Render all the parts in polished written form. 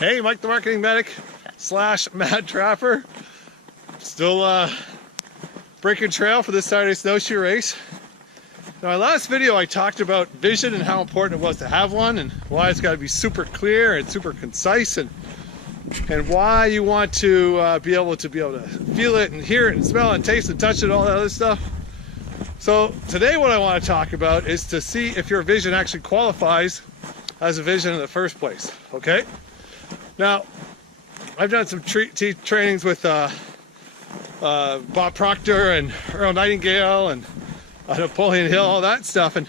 Hey, Mike the Marketing Medic / Mad Trapper. Still breaking trail for this Saturday snowshoe race. In my last video I talked about vision and how important it was to have one and why it's got to be super clear and super concise and why you want to be able to feel it and hear it and smell it and taste and touch it, all that other stuff. So today what I want to talk about is to see if your vision actually qualifies as a vision in the first place, okay? Now, I've done some trainings with Bob Proctor and Earl Nightingale and Napoleon Hill, all that stuff. And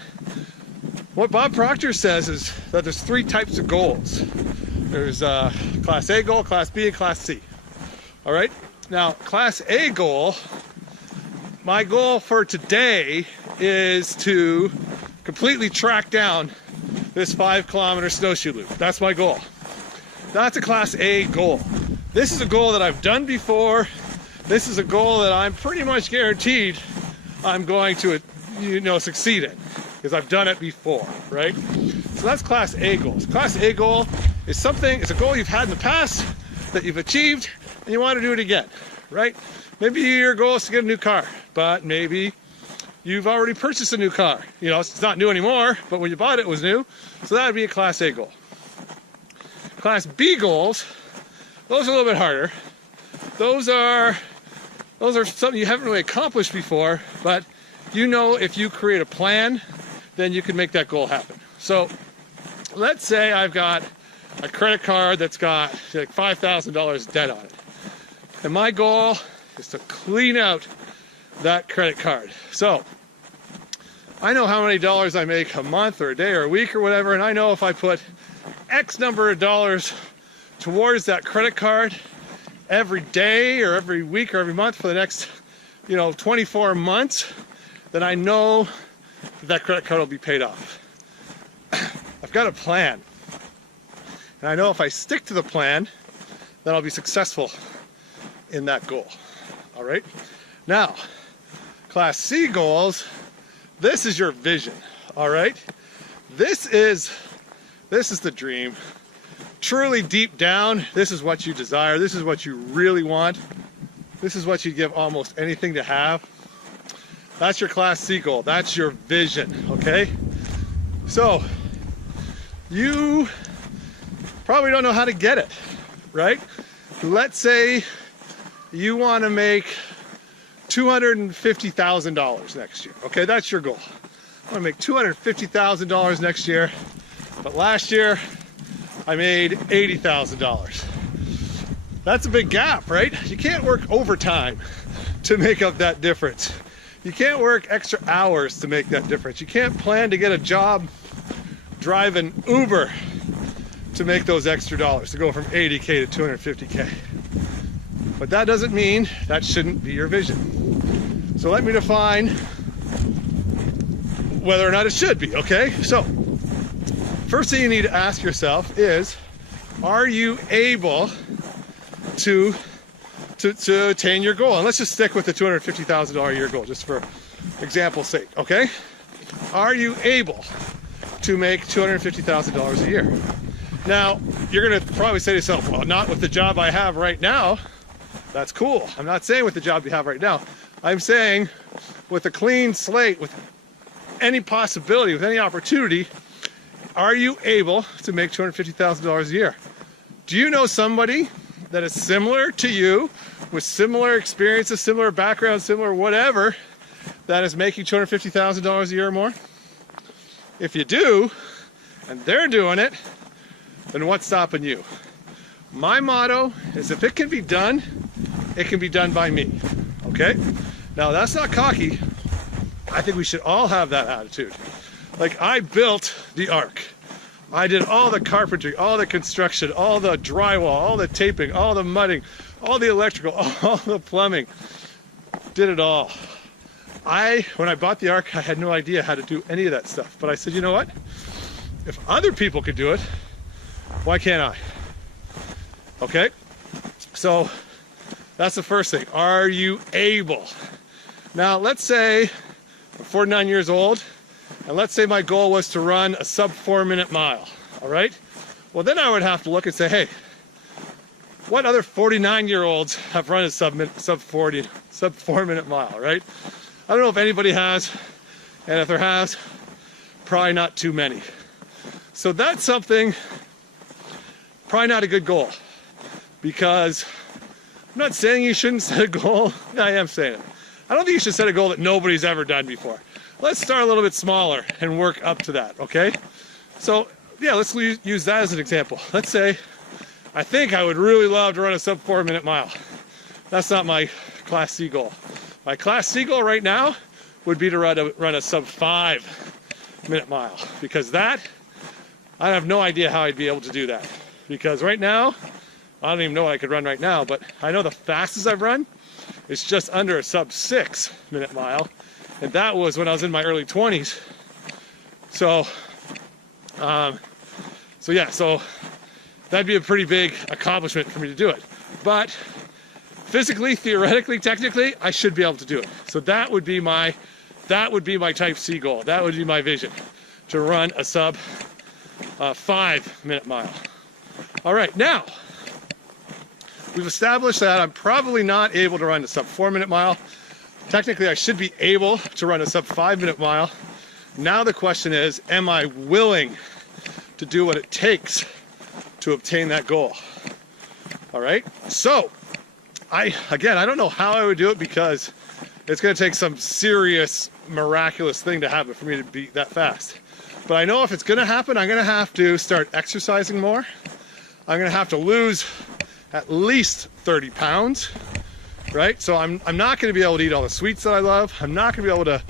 what Bob Proctor says is that there's three types of goals. There's Class A goal, Class B, and Class C. All right? Now, Class A goal, my goal for today is to completely track down this 5-kilometer snowshoe loop. That's my goal. That's a Class A goal. This is a goal that I've done before. This is a goal that I'm pretty much guaranteed I'm going to, succeed in, because I've done it before, right? So that's Class A goals. Class A goal is it's a goal you've had in the past that you've achieved and you want to do it again, right? Maybe your goal is to get a new car, but maybe you've already purchased a new car. It's not new anymore, but when you bought it, it was new. So that would be a Class A goal. Class B goals, those are a little bit harder. Those are something you haven't really accomplished before, but if you create a plan, then you can make that goal happen. So let's say I've got a credit card that's got like $5,000 debt on it. And my goal is to clean out that credit card. So I know how many dollars I make a month or a day or a week or whatever, and I know if I put X number of dollars towards that credit card every day or every week or every month for the next 24 months, then I know that credit card will be paid off. I've got a plan, and I know if I stick to the plan, then I'll be successful in that goal. All right, now Class C goals, this is your vision. All right, this is the dream. Truly deep down, this is what you desire. This is what you really want. This is what you'd give almost anything to have. That's your Class C goal. That's your vision, okay? So, you probably don't know how to get it, right? Let's say you want to make $250,000 next year, okay? That's your goal. I want to make $250,000 next year, but last year, I made $80,000. That's a big gap, right? You can't work overtime to make up that difference. You can't work extra hours to make that difference. You can't plan to get a job driving Uber to make those extra dollars, to go from 80K to 250K. But that doesn't mean that shouldn't be your vision. So let me define whether or not it should be, okay? So, first thing you need to ask yourself is, are you able to attain your goal? And let's just stick with the $250,000 a year goal, just for example's sake, okay? Are you able to make $250,000 a year? Now, you're gonna probably say to yourself, well, not with the job I have right now. That's cool. I'm not saying with the job you have right now. I'm saying with a clean slate, with any possibility, with any opportunity, are you able to make $250,000 a year? Do you know somebody that is similar to you, with similar experiences, similar background, similar whatever, that is making $250,000 a year or more? If you do, and they're doing it, then what's stopping you? My motto is, if it can be done, it can be done by me, okay? Now, that's not cocky. I think we should all have that attitude. Like, I built the Ark. I did all the carpentry, all the construction, all the drywall, all the taping, all the mudding, all the electrical, all the plumbing. Did it all. When I bought the Ark, I had no idea how to do any of that stuff. But I said, you know what? If other people could do it, why can't I? Okay? So, that's the first thing. Are you able? Now, let's say I'm 49 years old, and let's say my goal was to run a sub 4-minute mile, all right? Well, then I would have to look and say, hey, what other 49-year-olds have run a sub 4 minute mile, right? I don't know if anybody has, and if there has, probably not too many. So that's something, probably not a good goal, because I'm not saying you shouldn't set a goal. I am saying it. I don't think you should set a goal that nobody's ever done before. Let's start a little bit smaller and work up to that, okay? So yeah, let's use that as an example. Let's say, I think I would really love to run a sub 4 minute mile. That's not my Class C goal. My Class C goal right now would be to run a sub 5 minute mile, because that, I have no idea how I'd be able to do that. Because right now, I don't even know what I could run right now, but I know the fastest I've run is just under a sub 6 minute mile. And that was when I was in my early 20s. So that'd be a pretty big accomplishment for me to do it. But physically, theoretically, technically, I should be able to do it. So that would be my type C goal. That would be my vision, to run a sub 5 minute mile. All right, now we've established that I'm probably not able to run a sub 4 minute mile. Technically, I should be able to run a sub 5 minute mile. Now the question is, am I willing to do what it takes to obtain that goal? All right, so again, I don't know how I would do it, because it's going to take some serious, miraculous thing to happen for me to be that fast. But I know if it's going to happen, I'm going to have to start exercising more. I'm going to have to lose at least 30 pounds, right? So I'm not going to be able to eat all the sweets that I love. I'm not going to be able to,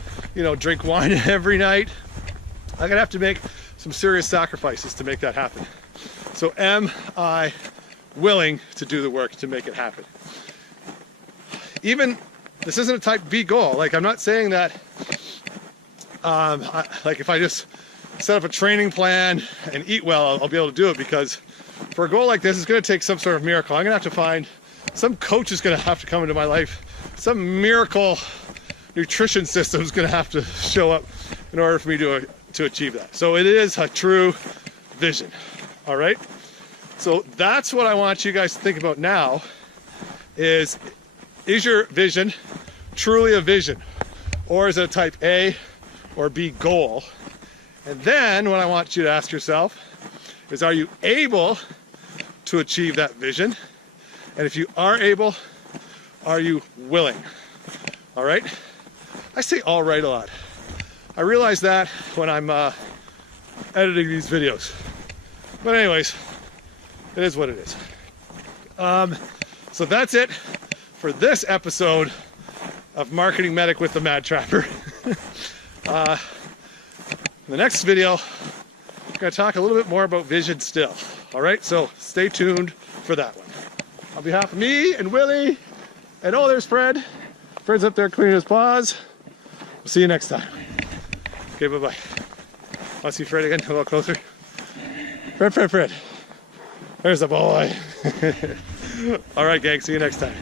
drink wine every night. I'm going to have to make some serious sacrifices to make that happen. So am I willing to do the work to make it happen? Even, this isn't a type B goal. Like, I'm not saying that, like if I just set up a training plan and eat well, I'll be able to do it, because for a goal like this, it's going to take some sort of miracle. I'm going to have to find, some coach is going to have to come into my life. Some miracle nutrition system is going to have to show up in order for me to achieve that. So it is a true vision. All right. So that's what I want you guys to think about now is your vision truly a vision, or is it a type A or B goal? And then what I want you to ask yourself is, are you able to achieve that vision? And if you are able, are you willing? All right? I say all right a lot. I realize that when I'm editing these videos. But anyways, it is what it is. So that's it for this episode of Marketing Medic with the Mad Trapper. In the next video, I'm going to talk a little bit more about vision still. All right, so stay tuned for that one. On behalf of me and Willie, and oh, there's Fred. Fred's up there cleaning his paws. We'll see you next time. Okay, bye-bye. Want to see Fred again? A little closer. Fred. There's the boy. All right, gang, see you next time.